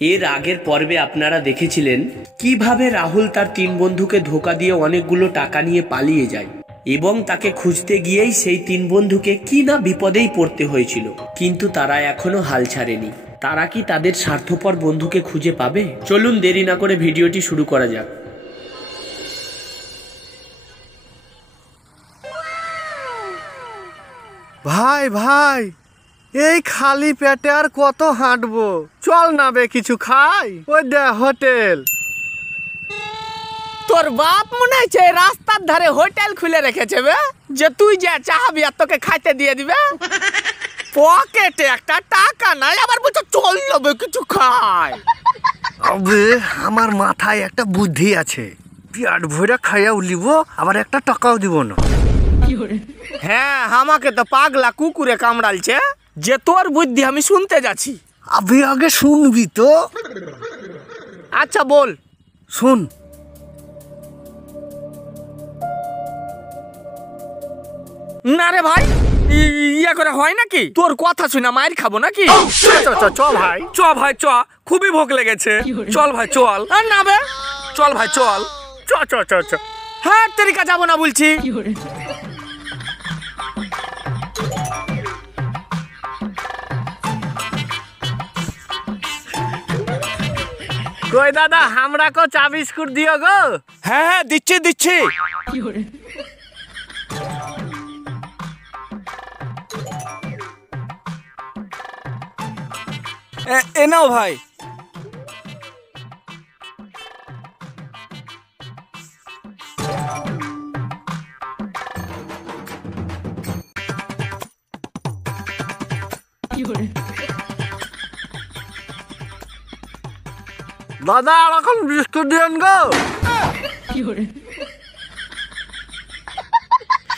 এর আগের পর্বে আপনারা দেখেছিলেন কিভাবে রাহুল তার তিন বন্ধুকে ধোঁকা দিয়ে অনেকগুলো টাকা নিয়ে পালিয়ে যায় এবং তাকে খুঁজতে গিয়েই সেই তিন বন্ধুকে কি না বিপদেই পড়তে হয়েছিল, কিন্তু তারা এখনো হাল ছাড়েনি। তারা কি তাদের স্বার্থপর বন্ধুকে খুঁজে পাবে? চলুন দেরি না করে ভিডিওটি শুরু করা যাক। ভাই ভাই, এই খালি পেটে আর কত হাঁটবো? চল না বে কিছু খাই। ওই দে হোটেল। তোর বাপ মনে হচ্ছে রাস্তার ধারে হোটেল খুলে রেখেছে বে, যে তুই যা চাহাবি আর তোকে খাইতে দিয়ে দিবে। পকেটে একটা টাকা নাই, আবার বলছে চল যাবে কিছু খাই। আবে আমার মাথায় একটা বুদ্ধি আছে, পেট ভরে খাইয়াও লিব, আবার একটা টাকাও দিব না। হ্যাঁ, আমাকে তো পাগলা কুকুরে কামড়ালছে, যে তোর বুদ্ধি আমি শুনতে যাচ্ছি। আবে আগে শুনবি তো। আচ্ছা বল। শুন, না রে ভাই, ইয়া করে হয় নাকি? তোর কথা শুনে মায়ের খাবো নাকি? চ ভাই, চ ভাই চ, খুবই ভোগ লেগেছে। চল ভাই চল। না বে, চল ভাই চল। চ চ চ চ। হ্যাঁ তেরিকা যাবো না বলছি। কই দাদা, আমরা কো চা বিস্কুট দিও গো। হ্যাঁ হ্যাঁ দিচ্ছি দিচ্ছি। এ নাও ভাই। দাদা আর এখন বিস্কুট দিয়েন গো।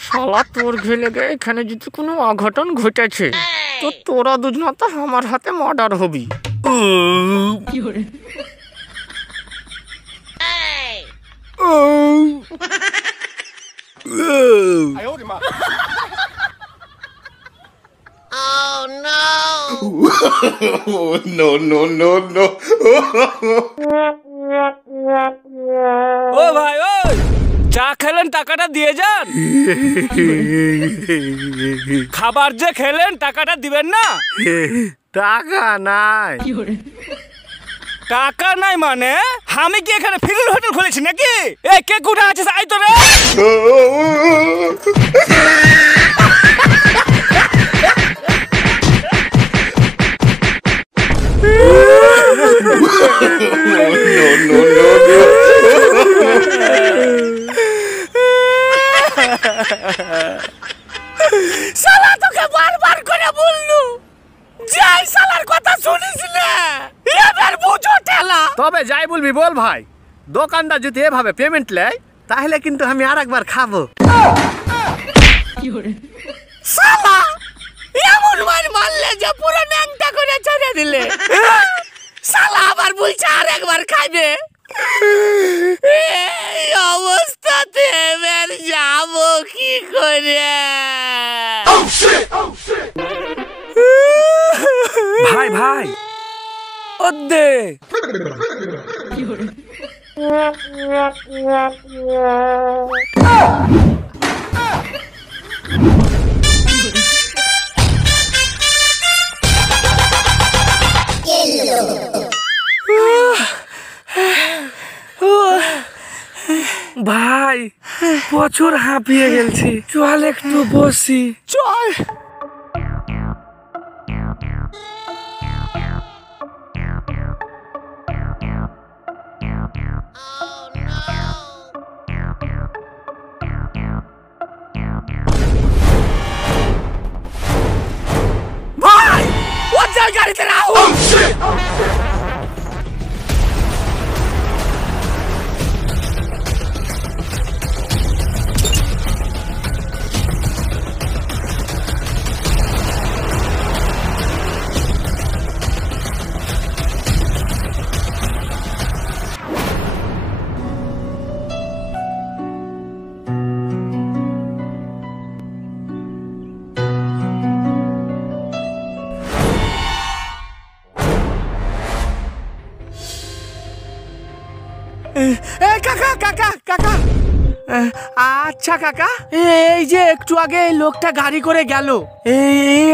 শালা তোর ঘেলে গে এখানে যদি কোনো অঘটন ঘটেছে তো তোরা দুজন তো আমার হাতে মার্ডার হবি। ও ভাই ওই, চা খেলেন টাকাটা দিয়ে যান। খাবার যে খেলেন টাকাটা দিবেন না? টাকা নাই। টাকা নাই মানে? আমি কি এখানে ফ্রি হোটেল খুলেছি নাকি? এই কে কোথা আছে আই তো রে। শালা তোকে বারবার করে বললু, যাই শালার কথা শুনিস না, এবার বুঝো ঠেলা। তবে যাই বলবি বল ভাই, দোকানদার যদি এভাবে পেমেন্ট নেয় তাহলে কিন্তু আমি আরেকবার খাবো। শালা এমন মার মারলে যে পুরো ন্যাংটা করে ছেড়ে দিলে। শালা আবার বলছে আরেকবার খাইবে। এই অবস্থাতে এবার যাবো কি করে? ভাই ভাই ওদে ভাই প্রচুর হাঁপিয়ে গেছি, চল একটু বসি। চল। ভাই ও যাই গাড়িতে রাও। কাকা কাকা কাকা, আচ্ছা কাকা, এই যে একটু আগে এই লোকটা গাড়ি করে গেল,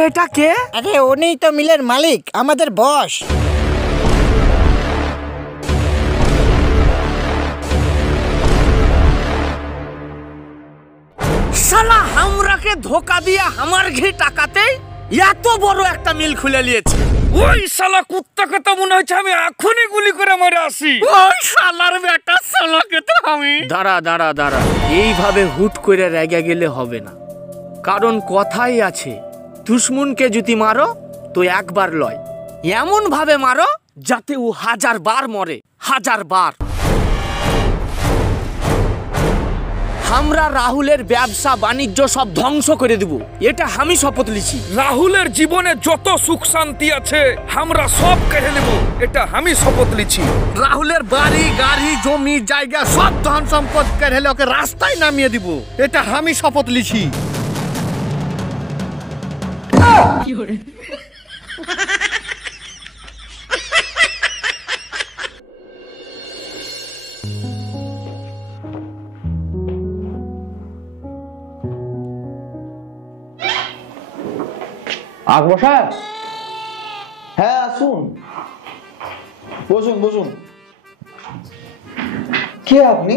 এটা কে? আরে উনিই তো মিলের মালিক, আমাদের বস। শালা হামরাকে ধোকা দিয়ে আমার ঘি টাকাতে এত বড় একটা মিল খুলে নিয়েছে। ওই শালা কুত্তাকে তো মনে হচ্ছে আমি এখনই গুলি করে মেরে আসি। ওই শালার বেটা শালাকে তো আমি। দাঁড়া দাঁড়া দাঁড়া, এইভাবে হুট করে রেগে গেলে হবে না, কারণ কথাই আছে, দুশ্মনকে যদি মারো তো একবার লয়, এমন ভাবে মারো যাতে ও 1000 বার মরে, 1000 বার। আমরা রাহুলের ব্যবসা বাণিজ্য সব ধ্বংস করে দেব, এটা আমি শপথ লিছি। রাহুলের জীবনে যত সুখ শান্তি আছে আমরা সব কেড়ে নেব, এটা আমি শপথ লিছি। রাহুলের বাড়ি গাড়ি জমি জায়গা সব ধন সম্পদ কেড়ে ওকে রাস্তায় নামিয়ে দিব, এটা আমি শপথ লিছি। আকবর সাহেব, হ্যাঁ আসুন, বসুন বসুন। কে আপনি?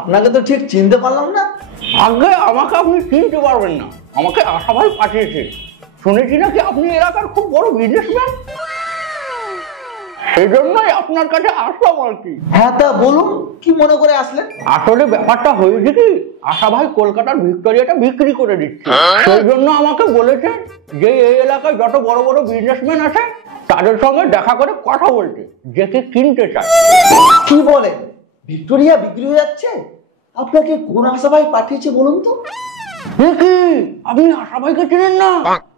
আপনাকে তো ঠিক চিনতে পারলাম না। আগে আমাকে আপনি চিনতে পারবেন না, আমাকে আশা ভাই পাঠিয়েছে। শুনেছি নাকি আপনি এলাকার খুব বড় বিজনেসম্যান, সেই জন্যই আপনার কাছে আসলাম আর কি। হ্যাঁ তা বলুন, কি মনে করে আসলেন? আসলে ব্যাপারটা হয়েছে কি, আশা ভাই কলকাতার ভিক্টোরিয়াটা বিক্রি করে দিচ্ছে, সেই জন্য আমাকে বলেছে যে এই এলাকায় যত বড় বড় বিজনেসম্যান আছে তাদের সঙ্গে দেখা করে কথা বলতে, যে কে কিনতে চায়। কি বলেন, ভিক্টোরিয়া বিক্রি হয়ে যাচ্ছে? আপনাকে কোন আশা ভাই পাঠিয়েছে বলুন তো? কি আপনি আশা ভাইকে চেনেন না?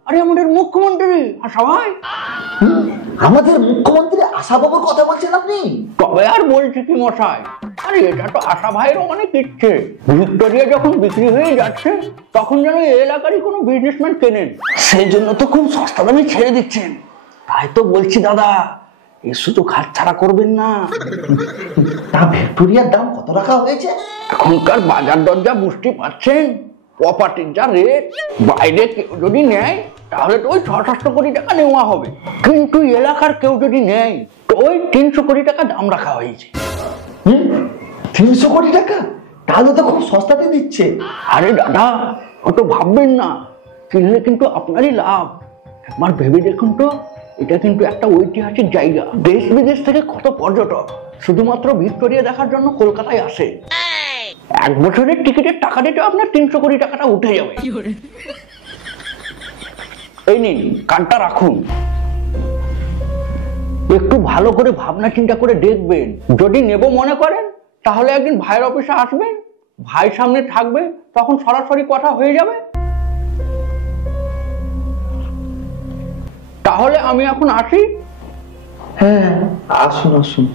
আরে আমাদের মুখ্যমন্ত্রী আশা ভাই। আমাদের মুখ্যমন্ত্রী আশাবাবুর কথা বলছেন আপনি? তবে আর বলছি কি মশাই, আরে এটা তো আশা ভাইয়ের অনেক ইচ্ছে, ভিক্টোরিয়া যখন বিক্রি হয়ে যাচ্ছে তখন যেন এই এলাকারই কোনো বিজনেসম্যান কেনেন, সেই জন্য তো খুব সস্তা দামে ছেড়ে দিচ্ছেন। তাই তো বলছি দাদা, এ সুযোগ হাতছাড়া করবেন না। তা ভিক্টোরিয়ার দাম কত রাখা হয়েছে? এখনকার বাজার দর যা বুঝতে পারছেন, প্রপার্টির যা রেট, বাইরে কেউ যদি নেয় তাহলে তো ওই 600 কোটি টাকা নেওয়া হবে, কিন্তু এলাকার কেউ যদি নেয় তো ওই 300 কোটি টাকা দাম রাখা হয়েছে। 300 কোটি টাকা? তাহলে তো খুব সস্তাতে দিচ্ছে। আরে দাদা, অত ভাববেন না, কিনলে কিন্তু আপনারই লাভ। একবার ভেবে দেখুন তো, এটা কিন্তু একটা ঐতিহাসিক জায়গা, দেশ বিদেশ থেকে কত পর্যটক শুধুমাত্র ভিক্টোরিয়া দেখার জন্য কলকাতায় আসে। 1 বছরের টিকিটের টাকা দিতে আপনার 300 কোটি টাকাটা উঠে যাবে। এই নিন কার্ডটা রাখুন, একটু ভালো করে ভাবনা চিন্তা করে দেখবেন, যদি নেব মনে করেন তাহলে একদিন ভাইয়ের অফিসে আসবেন, ভাই সামনে থাকবে, তখন সরাসরি কথা হয়ে যাবে। তাহলে আমি এখন আসি। হ্যাঁ আসুন আসুন।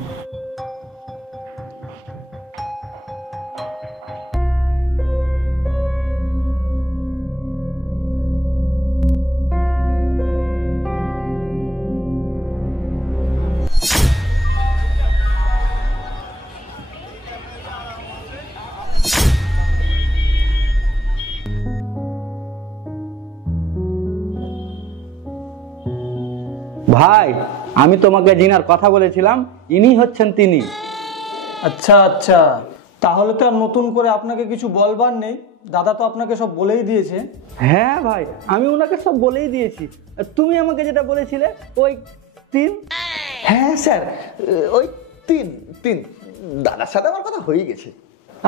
ভাই, আমি তোমাকে জিনার কথা বলেছিলাম, ইনি হচ্ছেন তিনি। আচ্ছা আচ্ছা, তাহলে তো আর নতুন করে আপনাকে কিছু বলবার নেই, দাদা তো আপনাকে সব বলেই দিয়েছে। হ্যাঁ ভাই, আমি ওনাকে সব বলেই দিয়েছি। তুমি আমাকে যেটা বলেছিলে ওই 3। হ্যাঁ স্যার, ওই 3 দাদার সাথে আমার কথা হয়ে গেছে।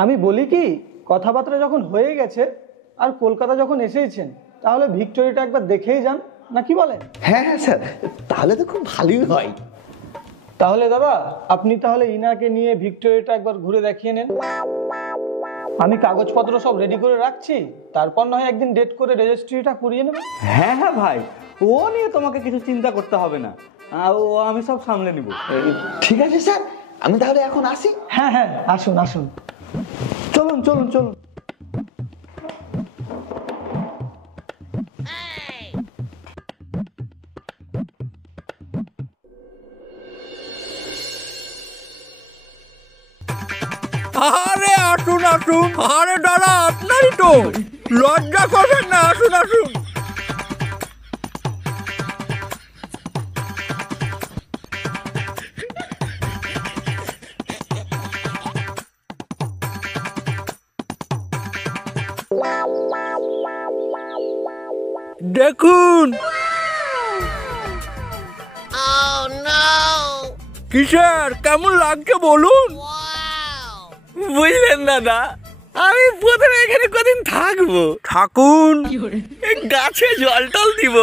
আমি বলি কি, কথাবার্তা যখন হয়ে গেছে আর কলকাতা যখন এসেছেন, তাহলে ভিক্টোরিয়াটা একবার দেখেই যান, না কি বলেন? হ্যাঁ হ্যাঁ স্যার, তাহলে তো খুব ভালোই হয়। তাহলে দাদা, আপনি তাহলে ইনাকে নিয়ে ভিক্টোরিয়াটা একবার ঘুরে দেখিয়ে নেন। আমি কাগজপত্র সব রেডি করে রাখছি, তারপর না হয় একদিন ডেট করে রেজিস্ট্রিটা করিয়ে নেবেন। হ্যাঁ হ্যাঁ ভাই, ও নিয়ে তোমাকে কিছু চিন্তা করতে হবে না, ও আমি সব সামলে নিব। ঠিক আছে স্যার, আমি তাহলে এখন আসি। হ্যাঁ হ্যাঁ, আসুন আসুন, চলুন চলুন চলুন। আরে আসুন আসুন, আরে দাদা আপনারই তো, লজ্জা করবেন না, আসুন আসুন। দেখুন কিসের কেমন লাগছে বলুন। বুঝলেন দাদা, আমি প্রথমে এখানে কদিন থাকবো। থাকুন, এই গাছে জল টল দিব।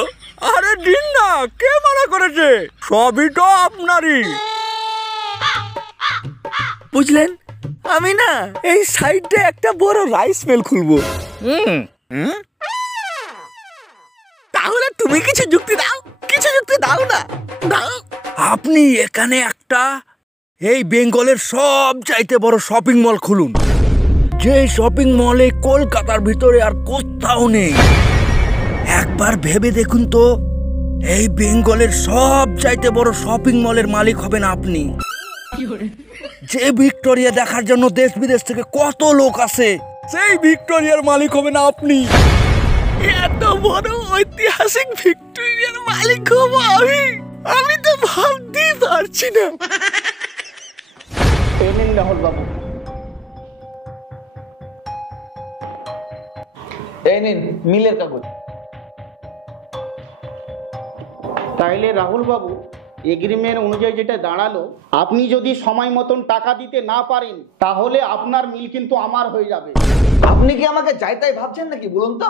আরে দিন না, কে মানা করেছে, সবই তো আপনারই। বুঝলেন, আমি না এই সাইডে একটা বড় রাইস মিল খুলবো। তাহলে তুমি কিছু যুক্তি দাও, কিছু যুক্তি দাও না, দাও। আপনি এখানে একটা এই বেঙ্গলের সব চাইতে বড় শপিং মল খুলুন, যে শপিং মলে কলকাতার ভিতরে আর কোথাও নেই। একবার ভেবে দেখুন তো, এই বেঙ্গলের সব চাইতে বড় শপিং মলের মালিক হবেন আপনি। যে ভিক্টোরিয়া দেখার জন্য দেশ বিদেশ থেকে কত লোক আসে, সেই ভিক্টোরিয়ার মালিক হবেন আপনি। এত বড় ঐতিহাসিক ভিক্টোরিয়ার মালিক হবো আমি তো ভাবতেই পারছি না। এই নিন রাহুল বাবু, এই নিন মিলের কাগজ। তাইলে রাহুল বাবু, এগ্রিমেন্ট অনুযায়ী যেটা দাঁড়ালো, আপনি যদি সময় মতন টাকা দিতে না পারেন তাহলে আপনার মিল কিন্তু আমার হয়ে যাবে। আপনি কি আমাকে যাই তাই ভাবছেন নাকি বলুন তো?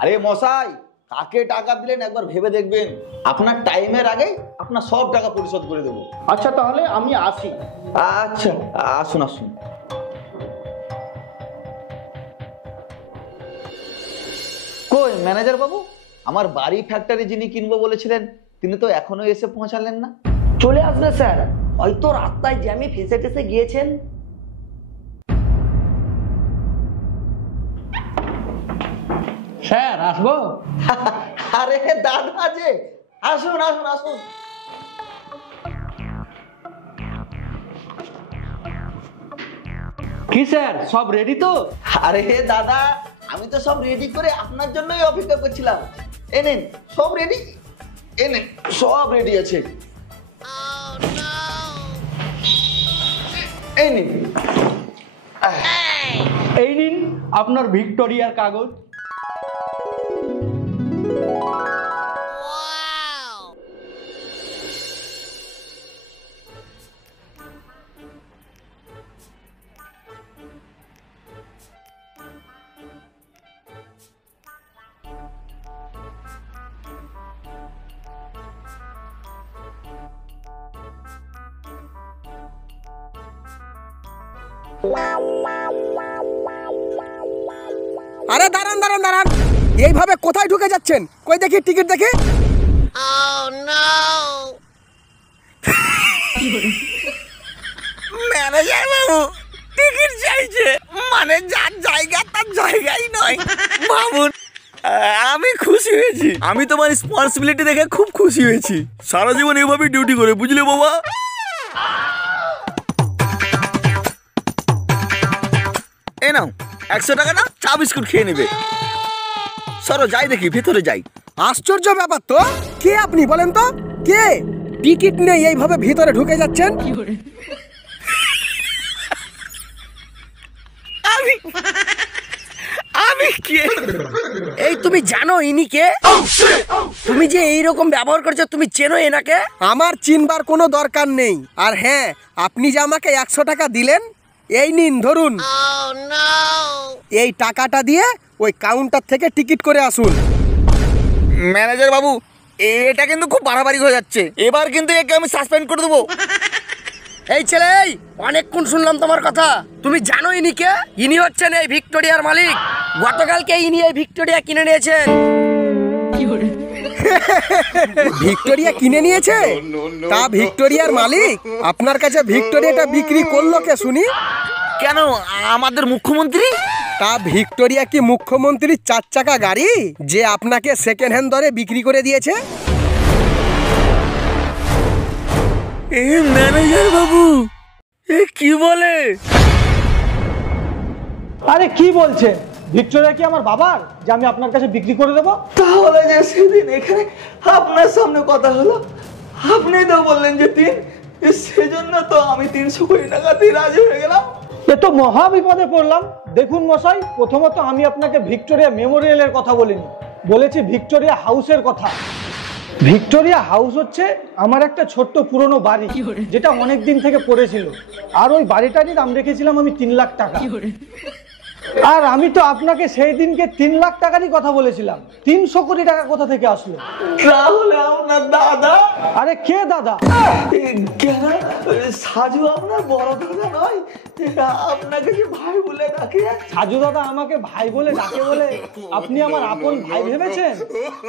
আরে মশাই, কাকে টাকা দিলেন একবার ভেবে দেখবেন। আপনার টাইমের আগে আপনার সব টাকা পরিশোধ করে দেবো। আচ্ছা তাহলে আমি আসি। আচ্ছা আসুন আসুন। কই ম্যানেজার বাবু, আমার বাড়ি ফ্যাক্টরি যিনি কিনবো বলেছিলেন তিনি তো এখনো এসে পৌঁছালেন না। চলে আসবে স্যার, হয়তো রাস্তায় জ্যামে ফেসে টেসে গিয়েছেন। স্যার আসবো? আরে দাদা যে, আসুন আসুন আসুন। কি স্যার, সব রেডি তো? আরে দাদা, আমি তো সব রেডি করে আপনার জন্যই অপেক্ষা করছিলাম। এনেন সব রেডি, এনেন সব রেডি আছে। এই নিন, এই নিন আপনার ভিক্টোরিয়ার কাগজ। আরে দাঁড়ান দাঁড়ান দাঁড়ান, এইভাবে কোথায় ঢুকে যাচ্ছেন? কই দেখি টিকিট দেখি। ম্যানেজার বাবু টিকিট চাইছে, মানে যার জায়গা তার জায়গাই নয়। ভাবুন, আমি খুশি হয়েছি, আমি তোমার রেসপন্সিবিলিটি দেখে খুব খুশি হয়েছি। সারা জীবন এভাবে ডিউটি করে, বুঝলে বাবা? এই নাও 100 টাকা, না চা বিস্কুট খেয়ে নেবে। সরো যাই দেখি, ভেতরে যাই। আশ্চর্য ব্যাপার তো, কে আপনি বলেন তো? কে টিকিট নেই এইভাবে ভিতরে ঢুকে যাচ্ছেন? আমি কে? এই তুমি জানো ইনি কে? তুমি যে এইরকম ব্যবহার করছো, তুমি চেনো এনাকে? আমার চিনবার কোনো দরকার নেই। আর হ্যাঁ, আপনি যে আমাকে 100 টাকা দিলেন, এই নিন ধরুন। এই টাকাটা দিয়ে ওই কাউন্টার থেকে টিকিট করে আসুন। ম্যানেজার বাবু, এটা কিন্তু খুব বাড়াবাড়ি হয়ে যাচ্ছে, এবার কিন্তু একে আমি সাসপেন্ড করে দেবো। এই ছেলে, এই অনেকক্ষণ শুনলাম তোমার কথা। তুমি জানো ইনি কে? ইনি হচ্ছেন এই ভিক্টোরিয়ার মালিক। গতকালকে ইনি এই ভিক্টোরিয়া কিনে নিয়েছেন। ভিক্টোরিয়া কিনে নিয়েছে? তা ভিক্টোরিয়ার মালিক আপনার কাছে ভিক্টোরিয়াটা বিক্রি করলো কে শুনি? কেন, আমাদের মুখ্যমন্ত্রী? তা ভিক্টোরিয়া কি মুখ্যমন্ত্রীর 4 চাকা গাড়ি যে আপনাকে সেকেন্ড হ্যান্ড দরে বিক্রি করে দিয়েছে? ম্যানেজার বাবু, এ কি বলে? আরে কি বলছেন? ভিক্টোরিয়া কি আমার বাবার যে আমি আপনার কাছে বিক্রি করে দেবো? তাহলে যে সেদিন এখানে আপনার সামনে কথা হলো, আপনি তো বললেন যে 3, সেজন্য তো আমি 300 কোটি টাকা দিয়ে রাজি হয়ে গেলাম। এ তো মহা বিপদে পড়লাম। দেখুন মশাই, প্রথমত আমি আপনাকে ভিক্টোরিয়া মেমোরিয়ালের কথা বলিনি, বলেছি ভিক্টোরিয়া হাউসের কথা। ভিক্টোরিয়া হাউস হচ্ছে আমার একটা ছোট্ট পুরনো বাড়ি, যেটা অনেক দিন থেকে পড়েছিল। আর ওই বাড়িটারই দাম রেখেছিলাম আমি 3 লাখ টাকা। আর আমি তো আপনাকে সেই দিনকে 3 লাখ টাকারই কথা বলেছিলাম। 300 কোটি টাকা কোথা থেকে আসলো? তাহলে আপনার দাদা? আরে কে দাদা? কেন সাজু আপনার বড় দাদা নয়? আপনাকে কি ভাই বলে ডাকে? সাজু দাদা আমাকে ভাই বলে ডাকে বলে আপনি আমার আপন ভাই ভেবেছেন?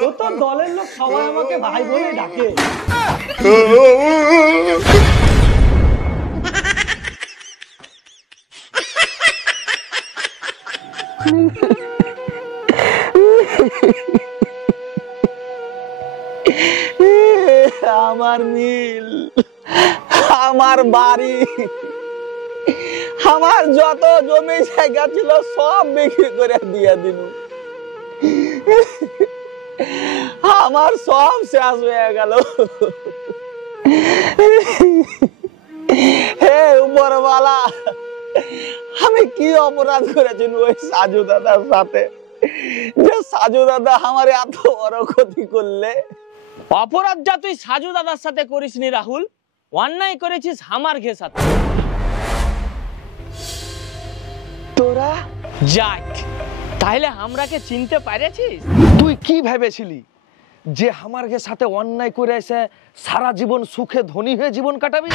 ও তো দলের লোক, সবাই আমাকে ভাই বলে ডাকে। আমার মিল, আমার বাড়ি, আমার যত জমি জায়গা ছিল সব বিক্রি করে দিয়ে দিল। আমার সব শেষ হয়ে গেল। হে উপরওয়ালা, আমি কি অপরাধ করেছি ওই সাজু দাদার সাথে যে সাজু দাদা আমার এত বড় ক্ষতি করলে? অপরাধটা তুই সাজু দাদার সাথে করিসনি রাহুল, অন্যায় করেছিস আমার ঘে সাথে। তোরা যাক, তাহলে আমরাকে চিনতে পেরেছিস? তুই কি ভেবেছিলি যে আমার সাথে অন্যায় করে এসে সারা জীবন সুখে ধনী হয়ে জীবন কাটাবি?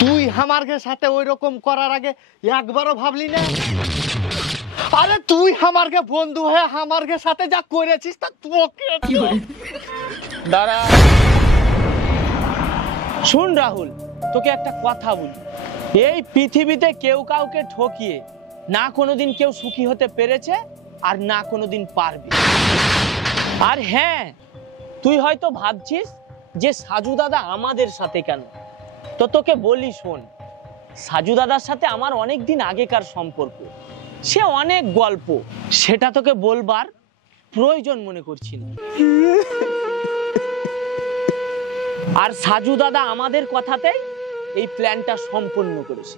তুই আমার সাথে ওই রকম করার আগে একবারও ভাবলি না? আরে তুই আমার বন্ধু হয়ে আমার সাথে যা করেছিস তা তোকে দাঁড়া, শুন রাহুল, তোকে একটা কথা বলি। এই পৃথিবীতে কেউ কাউকে ঠকিয়ে না কোনোদিন কেউ সুখী হতে পেরেছে আর না কোনোদিন পারবে। আর হ্যাঁ, তুই হয়তো ভাবছিস যে সাজু দাদা আমাদের সাথে কেন, তো তোকে বলি শোন, সাজু দাদার সাথে আমার অনেক দিন আগেকার সম্পর্ক, সে অনেক গল্প, সেটা তোকে বলবার প্রয়োজন মনে করছি না। আর সাজু দাদা আমাদের কথাতেই এই প্ল্যানটা সম্পন্ন করেছে।